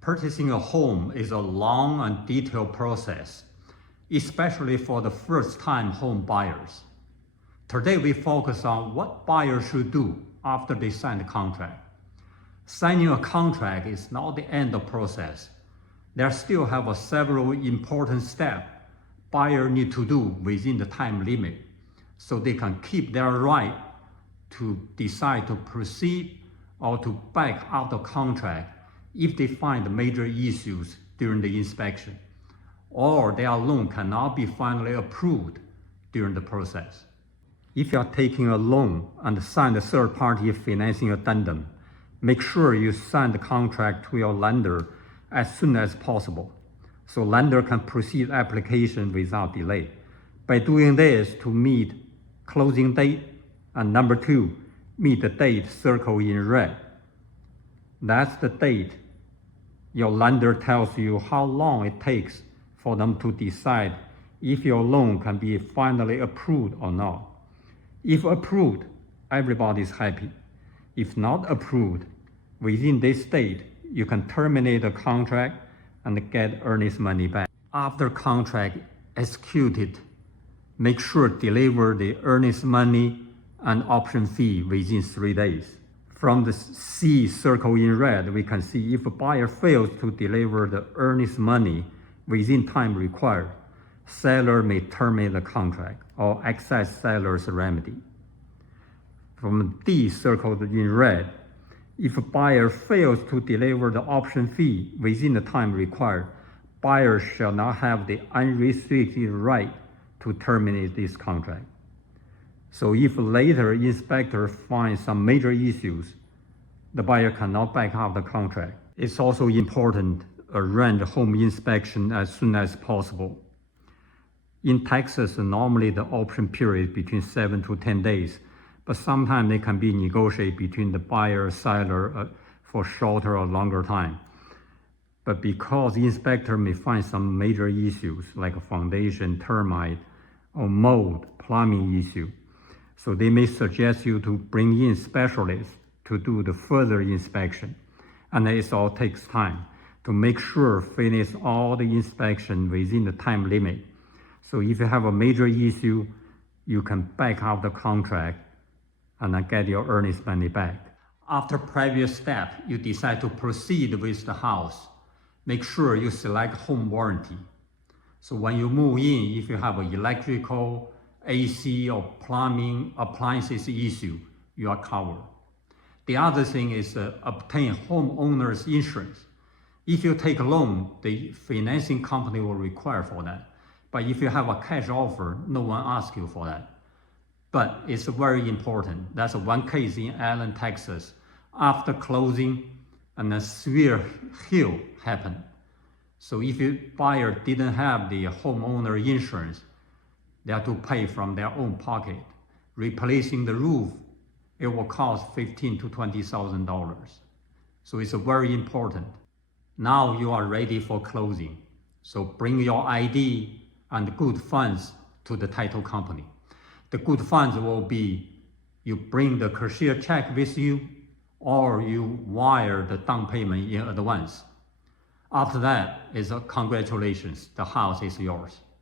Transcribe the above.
Purchasing a home is a long and detailed process, especially for the first-time home buyers. Today we focus on what buyers should do after they sign the contract. Signing a contract is not the end of the process. There still have several important steps buyers need to do within the time limit so they can keep their right to decide to proceed or to back out the contract if they find major issues during the inspection, or their loan cannot be finally approved during the process. If you are taking a loan and sign a third-party financing addendum, make sure you sign the contract to your lender as soon as possible, so lender can proceed application without delay. By doing this to meet closing date, and number 2, meet the date circled in red. That's the date your lender tells you how long it takes for them to decide if your loan can be finally approved or not. If approved, everybody's happy. If not approved, within this date, you can terminate the contract and get earnest money back. After contract executed, make sure deliver the earnest money and option fee within 3 days. From the C circle in red, we can see if a buyer fails to deliver the earnest money within time required, seller may terminate the contract or access seller's remedy. From D circled in red, if a buyer fails to deliver the option fee within the time required, buyer shall not have the unrestricted right to terminate this contract. So if later inspector finds some major issues, the buyer cannot back out the contract. It's also important to arrange home inspection as soon as possible. In Texas, normally the option period is between 7 to 10 days, but sometimes they can be negotiated between the buyer and seller for shorter or longer time. But because the inspector may find some major issues like a foundation, termite, or mold, plumbing issue, so they may suggest you to bring in specialists to do the further inspection. And it all takes time to make sure finish all the inspection within the time limit. So if you have a major issue, you can back out the contract and then get your earnest money back. After previous step, you decide to proceed with the house. Make sure you select home warranty. So when you move in, if you have an electrical, AC or plumbing appliances issue, you are covered. The other thing is obtain homeowner's insurance. If you take a loan, the financing company will require for that. But if you have a cash offer, no one asks you for that. But it's very important. That's one case in Allen, Texas. After closing, a severe hail happened. So if your buyer didn't have the homeowner insurance, they have to pay from their own pocket. Replacing the roof, it will cost $15,000 to $20,000. So it's very important. Now you are ready for closing. So bring your ID and good funds to the title company. The good funds will be you bring the cashier check with you, or you wire the down payment in advance. After that is congratulations, the house is yours.